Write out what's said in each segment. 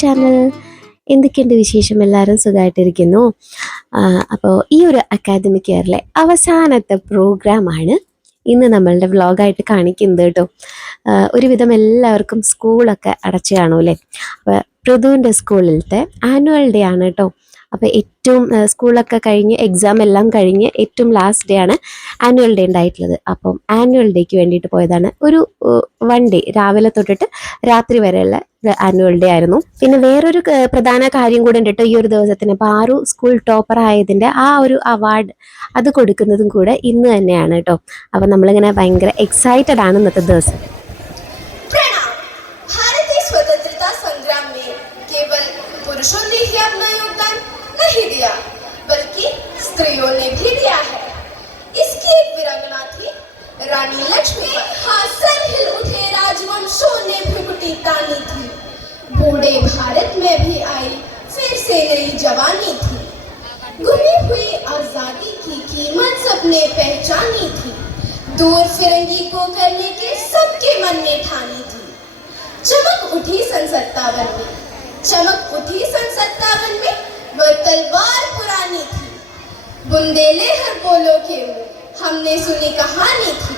Channel എന്തൊക്കെയുണ്ട് വിശേഷം? എല്ലാവരും സുഖമായിട്ടിരിക്കുന്നു അപ്പോൾ ഈ ഒരു അക്കാദമിക് ഇയറിലെ അവസാനത്തെ പ്രോഗ്രാമാണ് ഇന്ന് നമ്മളുടെ വ്ളോഗായിട്ട് കാണിക്കുന്നത് കേട്ടോ. ഒരുവിധം എല്ലാവർക്കും സ്കൂളൊക്കെ അടച്ചു കാണൂലേ അപ്പോൾ പൃഥുവിന്റെ സ്കൂളിലത്തെ ആനുവൽ ഡേ ആണ് കേട്ടോ. അപ്പോൾ ഏറ്റവും സ്കൂളൊക്കെ കഴിഞ്ഞ് എക്സാം എല്ലാം കഴിഞ്ഞ് ഏറ്റവും ലാസ്റ്റ് ഡേ ആണ് ആനുവൽ ഡേ ഉണ്ടായിട്ടുള്ളത്. അപ്പം ആനുവൽ ഡേക്ക് വേണ്ടിയിട്ട് പോയതാണ്. ഒരു വൺ ഡേ രാവിലെ തൊട്ടിട്ട് രാത്രി വരെയുള്ള ആനുവൽ ഡേ ആയിരുന്നു. പിന്നെ വേറൊരു പ്രധാന കാര്യം കൂടെ ഉണ്ട് കേട്ടോ ഈ ഒരു ദിവസത്തിന്. പാറു സ്കൂൾ ടോപ്പർ ആയതിന്റെ ആ ഒരു അവാർഡ് അത് കൊടുക്കുന്നതും കൂടെ ഇന്ന് തന്നെയാണ് കേട്ടോ. അപ്പൊ നമ്മളിങ്ങനെ ഭയങ്കര എക്സൈറ്റഡ് ആണ് ഇന്നത്തെ ദിവസം. नहीं दिया, बल्कि स्त्रियों ने भी दिया है। इसकी एक वीरांगना थी, रानी लक्ष्मीबाई हाँ सर हिल उठे, राजवंशों ने भ्रुकुटी तानी थी। बूढ़े भारत में भी आई, फिर से नई जवानी थी। गुमी हुई आज़ादी की कीमत सबने पहचानी थी। दूर फिरंगी को करने के सबके मन ने ठानी थी। चमक उठी सन सत्तावन में, चमक उठी सन सत्तावन में वह तलवार पुरानी थी बुंदेले हर बोलो के वो हमने सुनी कहानी थी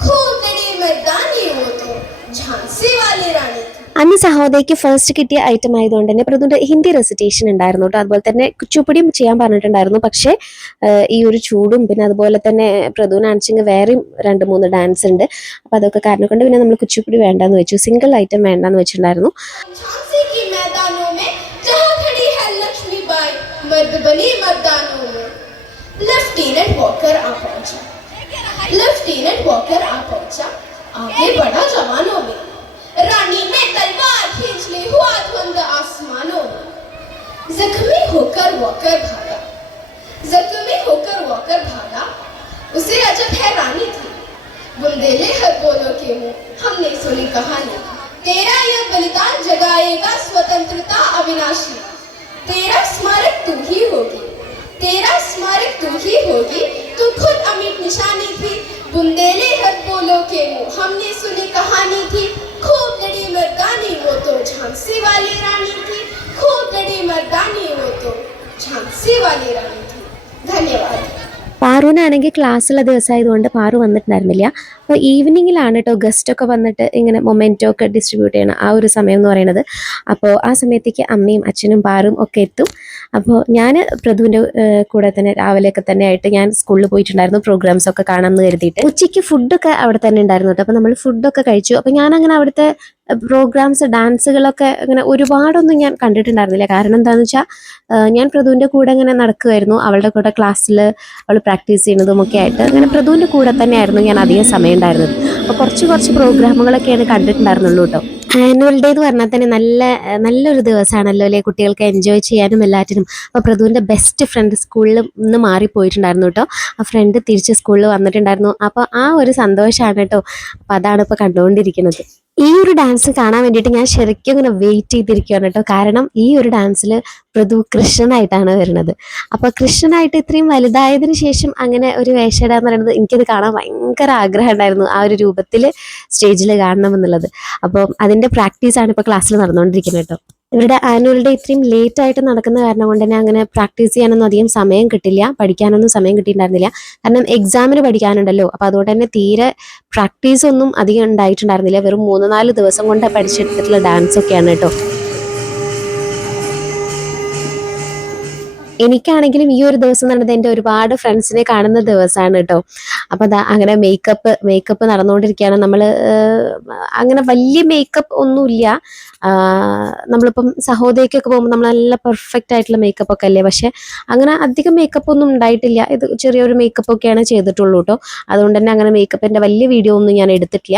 खूब लड़ी मर्दानी वो तो झांसी वाली रानी थी അന്ന് സഹോദരിക്ക് ഫസ്റ്റ് കിട്ടിയ ഐറ്റം ആയതുകൊണ്ട് തന്നെ പ്രതിന്റെ ഹിന്ദി റെസിറ്റേഷൻ ഉണ്ടായിരുന്നു കേട്ടോ അതുപോലെ തന്നെ കുച്ചുപ്പിടിയും ചെയ്യാൻ പറഞ്ഞിട്ടുണ്ടായിരുന്നു പക്ഷേ ആഹ് ഈ ഒരു ചൂടും പിന്നെ അതുപോലെ തന്നെ പ്രതുവിനാണെച്ചെങ്കിൽ വേറെയും രണ്ട് മൂന്ന് ഡാൻസ് ഉണ്ട് അപ്പൊ അതൊക്കെ കാരണം കൊണ്ട് പിന്നെ നമ്മൾ കുച്ചുപ്പിടി വേണ്ടെന്ന് വെച്ചു സിംഗിൾ ഐറ്റം വേണ്ടെന്ന് വെച്ചിട്ടുണ്ടായിരുന്നു मर्द बनी मर्दानों में। लेफ्टिनेंट वॉकर आ पहुँचा। लेफ्टिनेंट वॉकर आ पहुँचा। आगे बढ़ा जवानों में। रानी ने तलवार खींच ली हुआ धुंध आसमानों में। जख्मी होकर वॉकर भागा। जख्मी होकर वॉकर भागा। उसे अजब हैरानी थी बुंदेले हर बोलो के मुँह। हमने सुनी कहानी। तेरा यह बलिदान जगाएगा स्वतंत्रता अविनाशी। तेरा स्मारक तू ही होगी। तेरा स्मारक तू ही होगी। तू खुद अमित निशानी थी। बुंदेले हर बोलो के मुँह हमने सुनी कहानी थी। खूब लड़ी मर्दानी वो तो झांसी वाली रानी थी। खूब लड़ी मर्दानी वो तो झांसी वाली रानी थी। धन्यवाद। പാറുവിനാണെങ്കിൽ ക്ലാസ്സുള്ള ദിവസമായതുകൊണ്ട് പാറു വന്നിട്ടുണ്ടായിരുന്നില്ല. അപ്പോൾ ഈവനിങ്ങിലാണ് കേട്ടോ ഗസ്റ്റ് ഒക്കെ വന്നിട്ട് ഇങ്ങനെ മൊമെന്റോ ഒക്കെ ഡിസ്ട്രിബ്യൂട്ട് ചെയ്യണം ആ ഒരു സമയം എന്ന് പറയുന്നത്. അപ്പോൾ ആ സമയത്തേക്ക് അമ്മയും അച്ഛനും പാറും ഒക്കെ എത്തും. അപ്പോൾ ഞാൻ പ്രഥുവിന്റെ കൂടെ തന്നെ രാവിലെയൊക്കെ തന്നെ ആയിട്ട് ഞാൻ സ്കൂളിൽ പോയിട്ടുണ്ടായിരുന്നു. പ്രോഗ്രാംസ് ഒക്കെ കാണാമെന്ന് കരുതിയിട്ട്. ഉച്ചയ്ക്ക് ഫുഡൊക്കെ അവിടെ തന്നെ ഉണ്ടായിരുന്നു കേട്ടോ അപ്പോൾ നമ്മൾ ഫുഡൊക്കെ കഴിച്ചു. അപ്പോൾ ഞാൻ അങ്ങനെ അവിടുത്തെ പ്രോഗ്രാംസ് ഡാൻസുകളൊക്കെ അങ്ങനെ ഒരുപാടൊന്നും ഞാൻ കണ്ടിട്ടുണ്ടായിരുന്നില്ല. കാരണം എന്താണെന്ന് വെച്ചാൽ ഞാൻ പ്രഭുവിന്റെ കൂടെ ഇങ്ങനെ നടക്കുമായിരുന്നു അവളുടെ കൂടെ ക്ലാസ്സിൽ അവൾ പ്രാക്ടീസ് ചെയ്യുന്നതും ഒക്കെ ആയിട്ട് അങ്ങനെ പ്രഭുവിന്റെ കൂടെ തന്നെയായിരുന്നു ഞാൻ അധികം സമയം ഉണ്ടായിരുന്നത്. അപ്പോൾ കുറച്ച് കുറച്ച് പ്രോഗ്രാമുകളൊക്കെയാണ് കണ്ടിട്ടുണ്ടായിരുന്നുള്ളൂ കേട്ടോ. ആനുവൽ ഡേ എന്ന് പറഞ്ഞാൽ തന്നെ നല്ല നല്ലൊരു ദിവസമാണല്ലോ അല്ലേ കുട്ടികൾക്ക് എൻജോയ് ചെയ്യാനും എല്ലാറ്റിനും. അപ്പോൾ പ്രഭുവിന്റെ ബെസ്റ്റ് ഫ്രണ്ട് സ്കൂളിൽ നിന്ന് മാറിപ്പോയിട്ടുണ്ടായിരുന്നു കേട്ടോ. ആ ഫ്രണ്ട് തിരിച്ച് സ്കൂളിൽ വന്നിട്ടുണ്ടായിരുന്നു. അപ്പോൾ ആ ഒരു സന്തോഷമാണ് കേട്ടോ. അപ്പോൾ അതാണ് ഇപ്പോൾ കണ്ടുകൊണ്ടിരിക്കുന്നത്. ഈ ഒരു ഡാൻസ് കാണാൻ വേണ്ടിയിട്ട് ഞാൻ ശരിക്കും ഇങ്ങനെ വെയിറ്റ് ചെയ്തിരിക്കുകയാണ് കേട്ടോ. കാരണം ഈ ഒരു ഡാൻസിൽ പ്രഭു കൃഷ്ണനായിട്ടാണ് വരുന്നത്. അപ്പോൾ കൃഷ്ണനായിട്ട് ഇത്രയും വലുതായതിനു ശേഷം അങ്ങനെ ഒരു വേഷ എന്ന് പറയുന്നത് എനിക്കത് കാണാൻ ഭയങ്കര ആഗ്രഹം ഉണ്ടായിരുന്നു. ആ ഒരു രൂപത്തിൽ സ്റ്റേജിൽ കാണണം എന്നുള്ളത് അതിന്റെ അതിന്റെ പ്രാക്ടീസ് ആണ് ഇപ്പോൾ ക്ലാസ്സിൽ നടന്നുകൊണ്ടിരിക്കുന്നത് കേട്ടോ. ഇവരുടെ ആനുവൽ ഡേ ഇത്രയും ലേറ്റ് ആയിട്ട് നടക്കുന്ന കാരണം കൊണ്ട് തന്നെ അങ്ങനെ പ്രാക്ടീസ് ചെയ്യാനൊന്നും അധികം സമയം കിട്ടില്ല പഠിക്കാനൊന്നും സമയം കിട്ടിയിട്ടുണ്ടായിരുന്നില്ല. കാരണം എക്സാമിന് പഠിക്കാനുണ്ടല്ലോ. അപ്പോൾ അതുകൊണ്ട് തന്നെ തീരെ പ്രാക്ടീസ് ഒന്നും അധികം ഉണ്ടായിട്ടുണ്ടായിരുന്നില്ല. വെറും മൂന്ന് നാല് ദിവസം കൊണ്ട് പഠിച്ചെടുത്തിട്ടുള്ള ഡാൻസ് ഒക്കെയാണ് കേട്ടോ. എനിക്കാണെങ്കിലും ഈ ഒരു ദിവസം നടന്നത് എന്റെ ഒരുപാട് ഫ്രണ്ട്സിനെ കാണുന്ന ദിവസമാണ് കേട്ടോ അപ്പോൾ അതാ അങ്ങനെ മേക്കപ്പ് മേക്കപ്പ് നടന്നുകൊണ്ടിരിക്കുകയാണ് നമ്മൾ അങ്ങനെ വലിയ മേക്കപ്പ് ഒന്നുമില്ല. നമ്മളിപ്പം സഹോദരിക്കൊക്കെ പോകുമ്പോൾ നമ്മൾ നല്ല പെർഫെക്റ്റ് ആയിട്ടുള്ള മേക്കപ്പ് ഒക്കെ അല്ലേ? പക്ഷേ അങ്ങനെ അധികം മേക്കപ്പ് ഒന്നും ഉണ്ടായിട്ടില്ല. ഇത് ചെറിയൊരു മേക്കപ്പ് ഒക്കെയാണ് ചെയ്തിട്ടുള്ളൂ കേട്ടോ അതുകൊണ്ട് തന്നെ അങ്ങനെ മേക്കപ്പിന്റെ വലിയ വീഡിയോ ഒന്നും ഞാൻ എടുത്തിട്ടില്ല.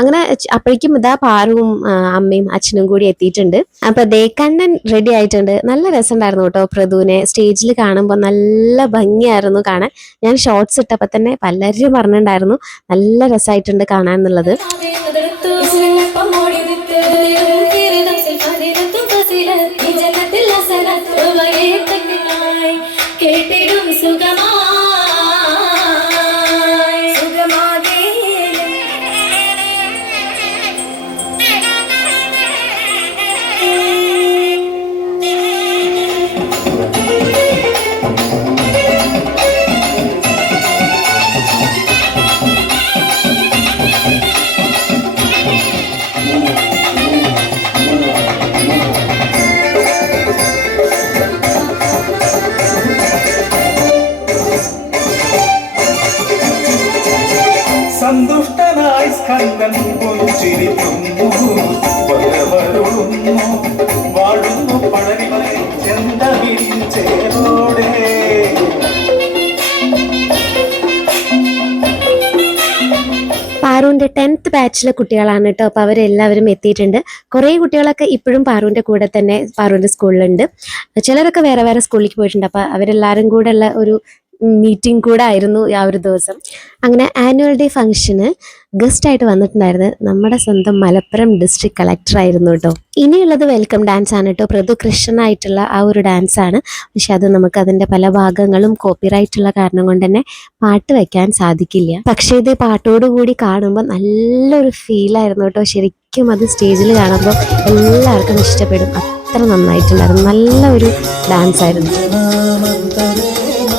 അങ്ങനെ അപ്പോഴേക്കും ഇതാ പാറുവും അമ്മയും അച്ഛനും കൂടി എത്തിയിട്ടുണ്ട്. അപ്പോൾ ദേ കണ്ണൻ റെഡി ആയിട്ടുണ്ട്. നല്ല രസമുണ്ടായിരുന്നു കേട്ടോ പ്രതുവിനെ സ്റ്റേജിൽ കാണുമ്പോൾ നല്ല ഭംഗിയായിരുന്നു കാണാൻ. ഞാൻ ഷോർട്സ് ഇട്ടപ്പോൾ തന്നെ പലരും പറഞ്ഞിട്ടുണ്ടായിരുന്നു നല്ല രസമായിട്ടുണ്ട് കാണാൻ എന്നുള്ളത് കേട്ടിടും പാറുവിന്റെ ടെൻത്ത് ബാച്ചിലെ കുട്ടികളാണ് കേട്ടോ അപ്പോൾ അവരെല്ലാവരും എത്തിയിട്ടുണ്ട്. കുറേ കുട്ടികളൊക്കെ ഇപ്പോഴും പാറുവിന്റെ കൂടെ തന്നെ പാറുവിന്റെ സ്കൂളിലുണ്ട് ചിലരൊക്കെ വേറെ വേറെ സ്കൂളിലേക്ക് പോയിട്ടുണ്ട്. അപ്പോൾ അവരെല്ലാവരും കൂടെ ഉള്ള ഒരു മീറ്റിംഗ് കൂടെ ആയിരുന്നു ആ ഒരു ദിവസം. അങ്ങനെ ആനുവൽ ഡേ ഫംഗ്ഷന് ഗസ്റ്റ് ആയിട്ട് വന്നിട്ടുണ്ടായിരുന്നത് നമ്മുടെ സ്വന്തം മലപ്പുറം ഡിസ്ട്രിക്ട് കളക്ടർ ആയിരുന്നു കേട്ടോ. ഇനിയുള്ളത് വെൽക്കം ഡാൻസ് ആണ് കേട്ടോ. പ്രതു കൃഷ്ണനായിട്ടുള്ള ആ ഒരു ഡാൻസ് ആണ്. പക്ഷെ അത് നമുക്ക് അതിന്റെ പല ഭാഗങ്ങളും കോപ്പിറൈറ്റ് ഉള്ള കാരണം കൊണ്ട് തന്നെ പാട്ട് വെക്കാൻ സാധിക്കില്ല. പക്ഷേ ഇത് പാട്ടോടുകൂടി കാണുമ്പോൾ നല്ലൊരു ഫീലായിരുന്നു കേട്ടോ. ശരിക്കും അത് സ്റ്റേജിൽ കാണുമ്പോൾ എല്ലാവർക്കും ഇഷ്ടപ്പെടും. അത്ര നന്നായിട്ടുണ്ടായിരുന്നു. നല്ല ഒരു ഡാൻസ് ആയിരുന്നു.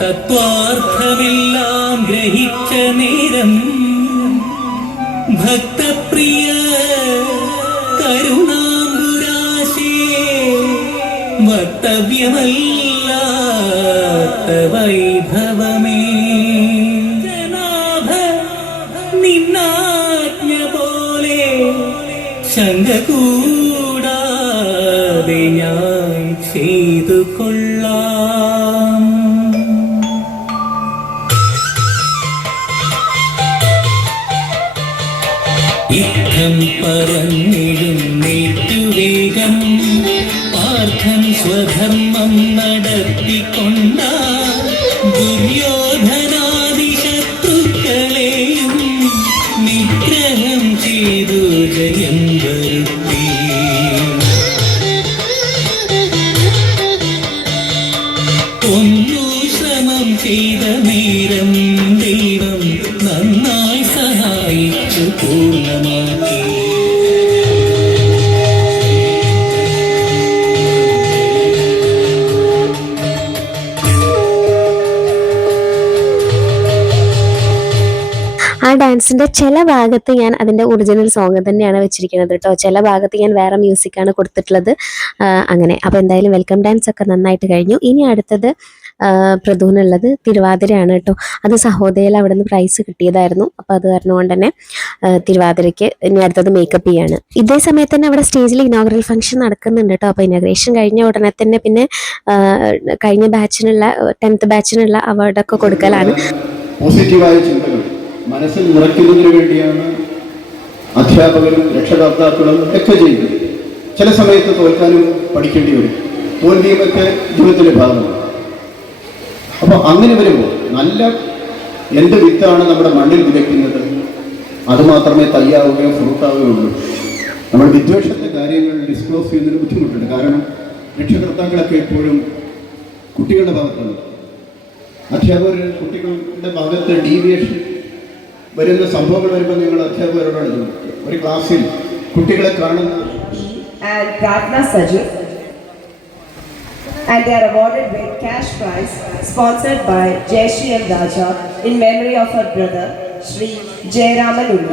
തത്വാർത്ഥമെല്ലാം ഗ്രഹിച്ച നേരം ഭക്തപ്രിയ കരുണാംബുരാശേ വക്തവ്യമല്ലാത്ത വൈഭവമേ. ജനാഭ നിന്നാജ്ഞ പോലെ ശങ്ക കൂടാതെ ഞാൻ ചെയ്തു കൊള്ളാം. സ്വധർമ്മം നടത്തിക്കൊണ്ട ദുര്യോധനാദി ശത്രുക്കളെയും നിഗ്രഹം ചെയ്തു ജയം ചെയ്ത നേരം ദൈവം നന്നായി സഹായിച്ചു ഡാൻസിന്റെ ചില ഭാഗത്ത് ഞാൻ അതിന്റെ ഒറിജിനൽ സോങ് തന്നെയാണ് വെച്ചിരിക്കുന്നത് കേട്ടോ. ചില ഭാഗത്ത് ഞാൻ വേറെ മ്യൂസിക്കാണ് കൊടുത്തിട്ടുള്ളത്. അങ്ങനെ. അപ്പോൾ എന്തായാലും വെൽക്കം ഡാൻസ് ഒക്കെ നന്നായിട്ട് കഴിഞ്ഞു. ഇനി അടുത്തത് പ്രധുവിനുള്ളത് തിരുവാതിരയാണ് കേട്ടോ. അത് സഹോദരിയിൽ അവിടെ നിന്ന് പ്രൈസ് കിട്ടിയതായിരുന്നു. അപ്പോൾ അത് കാരണമുകൊണ്ട് തന്നെ തിരുവാതിരയ്ക്ക് ഇനി അടുത്തത് മേക്കപ്പ് ചെയ്യാണ്. ഇതേ സമയത്ത് തന്നെ അവിടെ സ്റ്റേജിൽ ഇനോഗ്രൽ ഫംഗ്ഷൻ നടക്കുന്നുണ്ട് കേട്ടോ. അപ്പോൾ ഇനോഗ്രേഷൻ കഴിഞ്ഞ ഉടനെ തന്നെ പിന്നെ കഴിഞ്ഞ ബാച്ചിനുള്ള ടെൻത്ത് ബാച്ചിനുള്ള അവാർഡൊക്കെ കൊടുക്കലാണ്. പോസിറ്റീവായ മനസ്സിൽ നിറയ്ക്കുന്നതിന് വേണ്ടിയാണ് അധ്യാപകരും രക്ഷകർത്താക്കളും ഒക്കെ ചെയ്യുന്നത്. ചില സമയത്ത് തോൽക്കാനും പഠിക്കേണ്ടി വരും. തോൽവിയുമൊക്കെ ജീവിതത്തിന്റെ ഭാഗമാണ്. അപ്പോൾ അങ്ങനെ വരുമ്പോൾ നല്ല എന്ത് വിത്താണ് നമ്മുടെ മണ്ണിൽ വിതയ്ക്കുന്നത്? അത് മാത്രമേ തയ്യാവുകയോ ഫ്രൂട്ടാവുകയുള്ളൂ നമ്മൾ വിദ്വേഷത്തെ കാര്യങ്ങൾ ഡിസ്ക്ലോസ് ചെയ്യുന്നതിന് ബുദ്ധിമുട്ടുണ്ട്. കാരണം രക്ഷകർത്താക്കളൊക്കെ എപ്പോഴും കുട്ടികളുടെ ഭാഗത്താണ്. അധ്യാപകർ കുട്ടികളുടെ ഭാഗത്ത് ഡീവിയേഷൻ വരുന്ന സംഭവങ്ങൾ വരുമ്പോൾ നിങ്ങൾ അധ്യാപകരോടാണ് ഒരു ക്ലാസ്സിൽ കുട്ടികളെ കാണുന്ന and they are awarded with cash prize sponsored by Jai Shri M. Raja in memory of her brother Shri Jayaraman Ulu.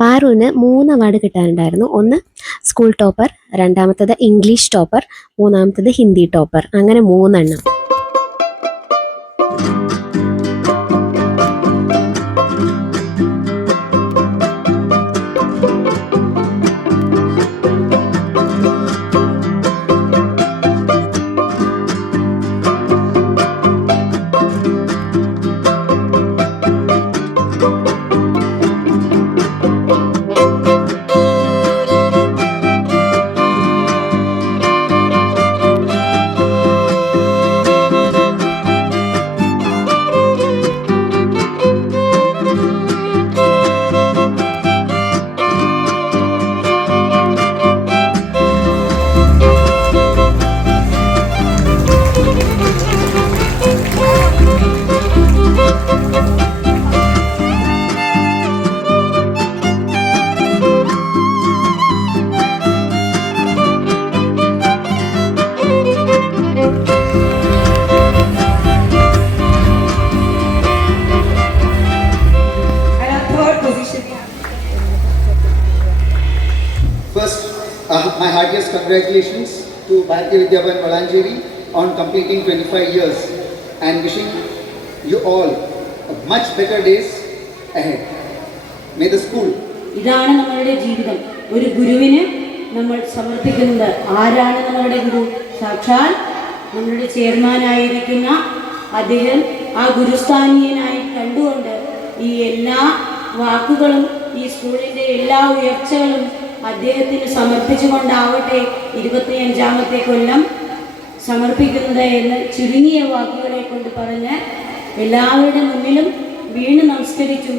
പാറുവിന് മൂന്ന് അവാർഡ് കിട്ടാനുണ്ടായിരുന്നു. ഒന്ന് സ്കൂൾ ടോപ്പർ രണ്ടാമത്തത് ഇംഗ്ലീഷ് ടോപ്പർ മൂന്നാമത്തത് ഹിന്ദി ടോപ്പർ അങ്ങനെ മൂന്നെണ്ണം. Bharati Vidyaban Valanjeri on completing 25 years and wishing you all a much better days ahead. May the school ഇതാണ് നമ്മളുടെ ജീവിതം. ഒരു ഗുരുവിന് നമ്മൾ സമർപ്പിക്കുന്നത്. ആരാണ് നമ്മളുടെ ഗുരു? സാക്ഷാൽ നമ്മളുടെ ചെയർമാനായിരിക്കുന്ന അദ്ദേഹം ആ ഗുരുസ്ഥാനീയനായി കണ്ടുകൊണ്ട് ഈ എല്ലാ വാക്കുകളും ഈ സ്കൂളിന്റെ എല്ലാ ഉയർച്ചകളും അദ്ദേഹത്തിന് സമർപ്പിച്ചുകൊണ്ടാവട്ടെ ഇരുപത്തിയഞ്ചാമത്തെ കൊല്ലം സമർപ്പിക്കുന്നത് എന്ന് ചുരുങ്ങിയ വാക്കുകളെ കൊണ്ട് പറഞ്ഞ് എല്ലാവരുടെ മുന്നിലും വീണ് നമസ്കരിച്ചു.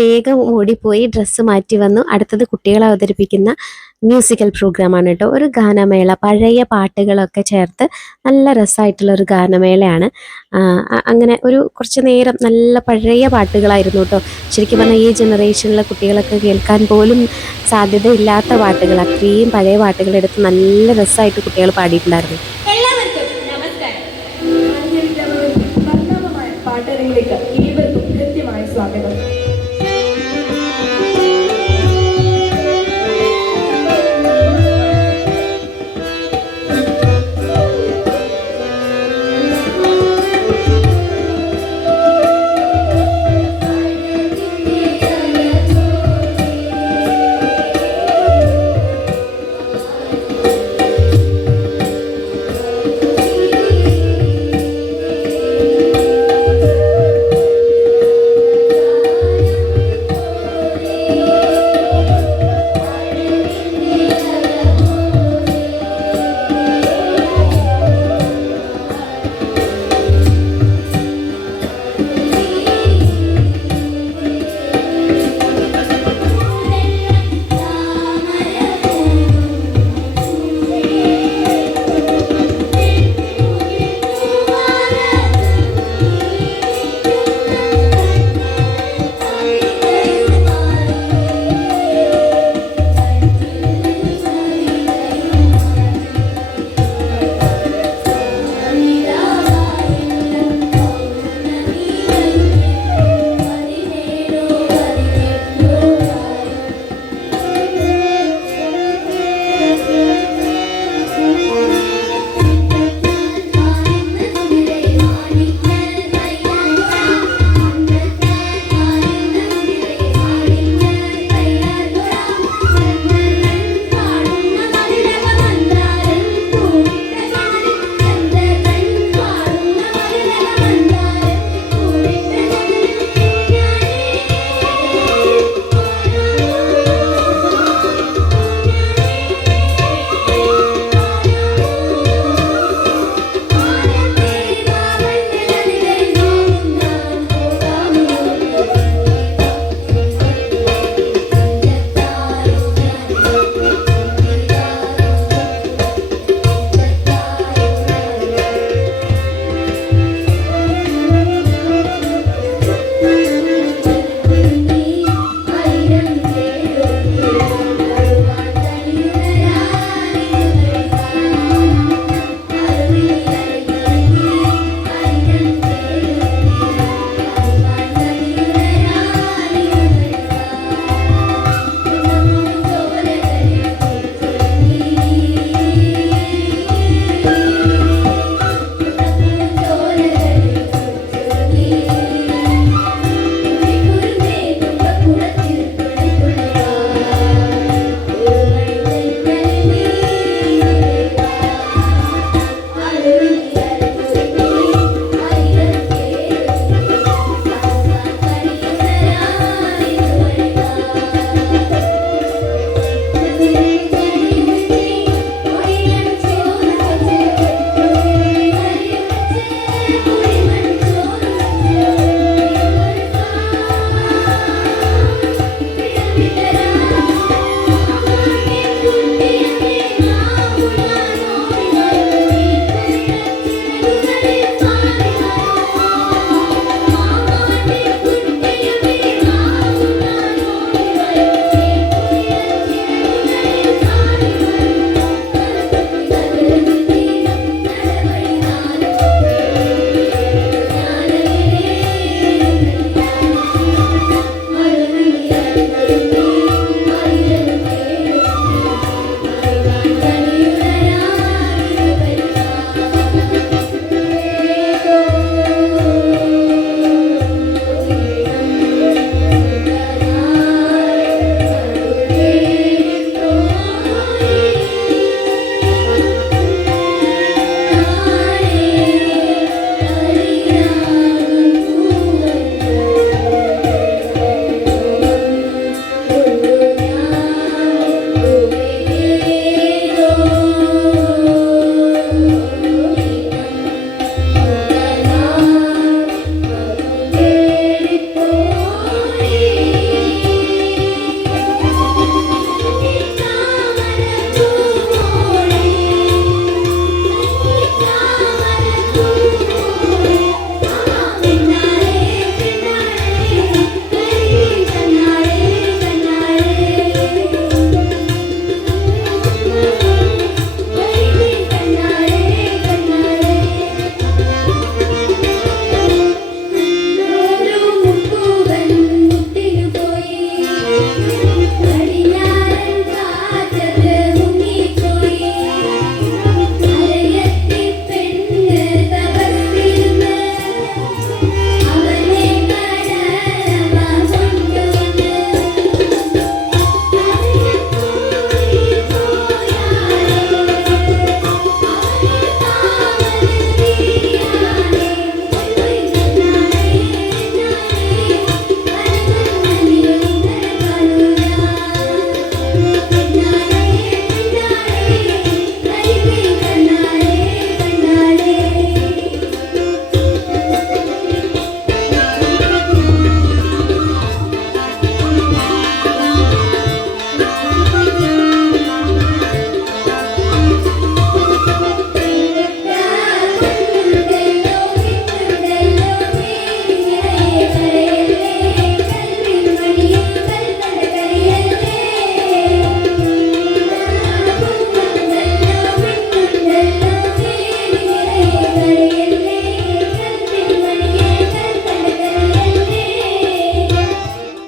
വേഗം ഓടിപ്പോയി ഡ്രസ്സ് മാറ്റി വന്നു. അടുത്തത് കുട്ടികളെ അവതരിപ്പിക്കുന്ന മ്യൂസിക്കൽ പ്രോഗ്രാമാണ് കേട്ടോ. ഒരു ഗാനമേള പഴയ പാട്ടുകളൊക്കെ ചേർത്ത് നല്ല രസമായിട്ടുള്ള ഒരു ഗാനമേളയാണ്. അങ്ങനെ ഒരു കുറച്ച് നേരം നല്ല പഴയ പാട്ടുകളായിരുന്നു കേട്ടോ. ശരിക്കും പറഞ്ഞാൽ ഈ ജനറേഷനിലെ കുട്ടികളൊക്കെ കേൾക്കാൻ പോലും സാധ്യതയില്ലാത്ത പാട്ടുകൾ അത്രയും പഴയ പാട്ടുകളെടുത്ത് നല്ല രസമായിട്ട് കുട്ടികൾ പാടിയിട്ടുണ്ടായിരുന്നു.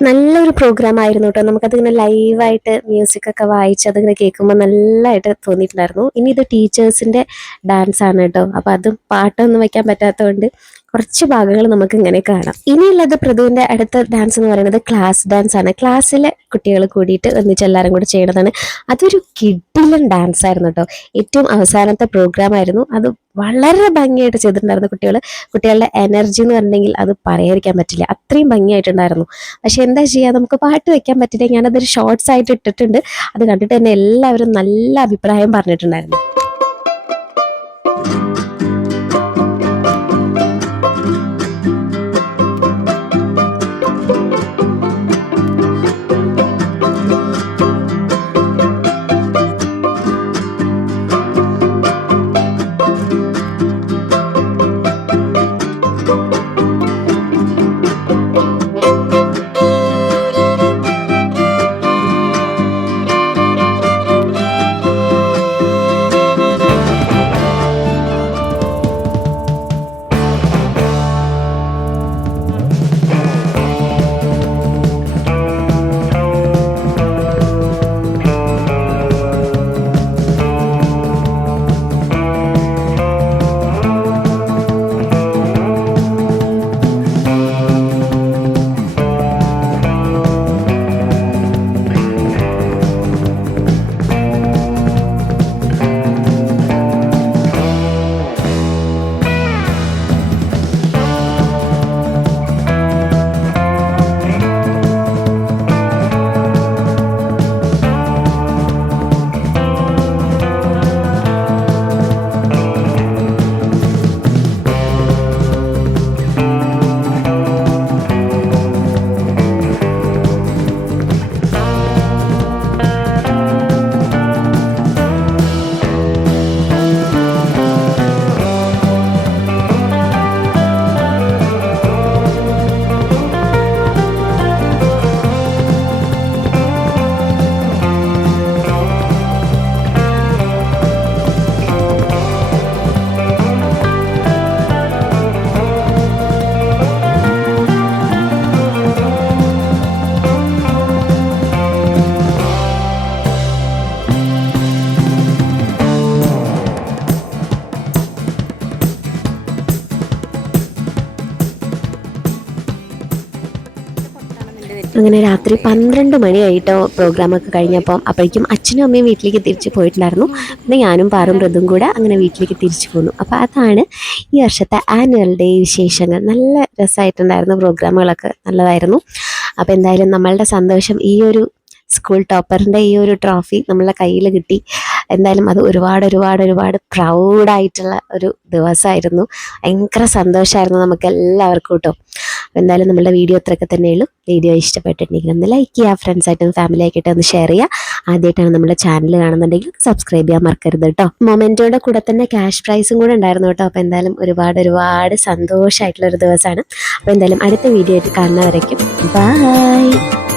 നല്ലൊരു പ്രോഗ്രാം ആയിരുന്നു കേട്ടോ നമുക്കതിങ്ങനെ ലൈവായിട്ട് മ്യൂസിക് ഒക്കെ വായിച്ച് അതിങ്ങനെ കേൾക്കുമ്പോൾ നല്ലതായിട്ട് തോന്നിയിട്ടുണ്ടായിരുന്നു. ഇനി ഇത് ടീച്ചേഴ്സിന്റെ ഡാൻസ് ആണ് കേട്ടോ അപ്പോൾ അതും പാട്ടൊന്നും വയ്ക്കാൻ പറ്റാത്തതുകൊണ്ട് കുറച്ച് ഭാഗങ്ങൾ നമുക്ക് ഇങ്ങനെ കാണാം. ഇനിയുള്ളത് പ്രതുവിന്റെ അടുത്ത ഡാൻസ് എന്ന് പറയുന്നത് ക്ലാസ് ഡാൻസ് ആണ്. ക്ലാസ്സിലെ കുട്ടികൾ കൂടിയിട്ട് ഒന്നിച്ച് എല്ലാവരും കൂടി ചെയ്യണതാണ്. അതൊരു കിഡിലൻ ഡാൻസ് ആയിരുന്നു കേട്ടോ. ഏറ്റവും അവസാനത്തെ പ്രോഗ്രാം ആയിരുന്നു. അത് വളരെ ഭംഗിയായിട്ട് ചെയ്തിട്ടുണ്ടായിരുന്നു കുട്ടികൾ കുട്ടികളുടെ എനർജി എന്ന് പറഞ്ഞിട്ടുണ്ടെങ്കിൽ അത് പറയാതിരിക്കാൻ പറ്റില്ല. അത്രയും ഭംഗിയായിട്ടുണ്ടായിരുന്നു. പക്ഷെ എന്താ ചെയ്യുക നമുക്ക് പാട്ട് വെക്കാൻ പറ്റില്ല. ഞാനതൊരു ഷോർട്സ് ആയിട്ട് ഇട്ടിട്ടുണ്ട്. അത് കണ്ടിട്ട് തന്നെ എല്ലാവരും നല്ല അഭിപ്രായം പറഞ്ഞിട്ടുണ്ടായിരുന്നു. അങ്ങനെ രാത്രി പന്ത്രണ്ട് മണിയായിട്ടോ പ്രോഗ്രാമൊക്കെ കഴിഞ്ഞപ്പോൾ അപ്പോഴേക്കും അച്ഛനും അമ്മയും വീട്ടിലേക്ക് തിരിച്ച് പോയിട്ടുണ്ടായിരുന്നു. പിന്നെ ഞാനും പാറും മൃദും കൂടെ അങ്ങനെ വീട്ടിലേക്ക് തിരിച്ചു പോന്നു. അപ്പോൾ അതാണ് ഈ വർഷത്തെ ആനുവൽ ഡേ വിശേഷങ്ങൾ. നല്ല രസമായിട്ടുണ്ടായിരുന്നു പ്രോഗ്രാമുകളൊക്കെ നല്ലതായിരുന്നു. അപ്പോൾ എന്തായാലും നമ്മളുടെ സന്തോഷം ഈ ഒരു സ്കൂൾ ടോപ്പറിന്റെ ഈ ഒരു ട്രോഫി നമ്മളെ കയ്യിൽ കിട്ടി. എന്തായാലും അത് ഒരുപാട് ഒരുപാട് ഒരുപാട് പ്രൗഡായിട്ടുള്ള ഒരു ദിവസമായിരുന്നു. ഭയങ്കര സന്തോഷമായിരുന്നു നമുക്ക് എല്ലാവർക്കും കേട്ടോ. എന്തായാലും നമ്മളുടെ വീഡിയോ അത്രയൊക്കെ തന്നെയുള്ളൂ. വീഡിയോ ഇഷ്ടപ്പെട്ടിട്ടുണ്ടെങ്കിൽ ഒന്ന് ലൈക്ക് ചെയ്യുക ഫ്രണ്ട്സായിട്ടും ഫാമിലി ആയിട്ട് ഒന്ന് ഷെയർ ചെയ്യുക. ആദ്യമായിട്ടാണ് നമ്മുടെ ചാനൽ കാണുന്നുണ്ടെങ്കിൽ സബ്സ്ക്രൈബ് ചെയ്യാൻ മറക്കരുത് കേട്ടോ. മൊമെന്റോയുടെ കൂടെ തന്നെ ക്യാഷ് പ്രൈസും കൂടെ ഉണ്ടായിരുന്നു കേട്ടോ. അപ്പോൾ എന്തായാലും ഒരുപാട് ഒരുപാട് സന്തോഷമായിട്ടുള്ള ഒരു ദിവസമാണ്. അപ്പോൾ എന്തായാലും അടുത്ത വീഡിയോ ആയിട്ട് കാണുന്നവരേക്കും ബൈ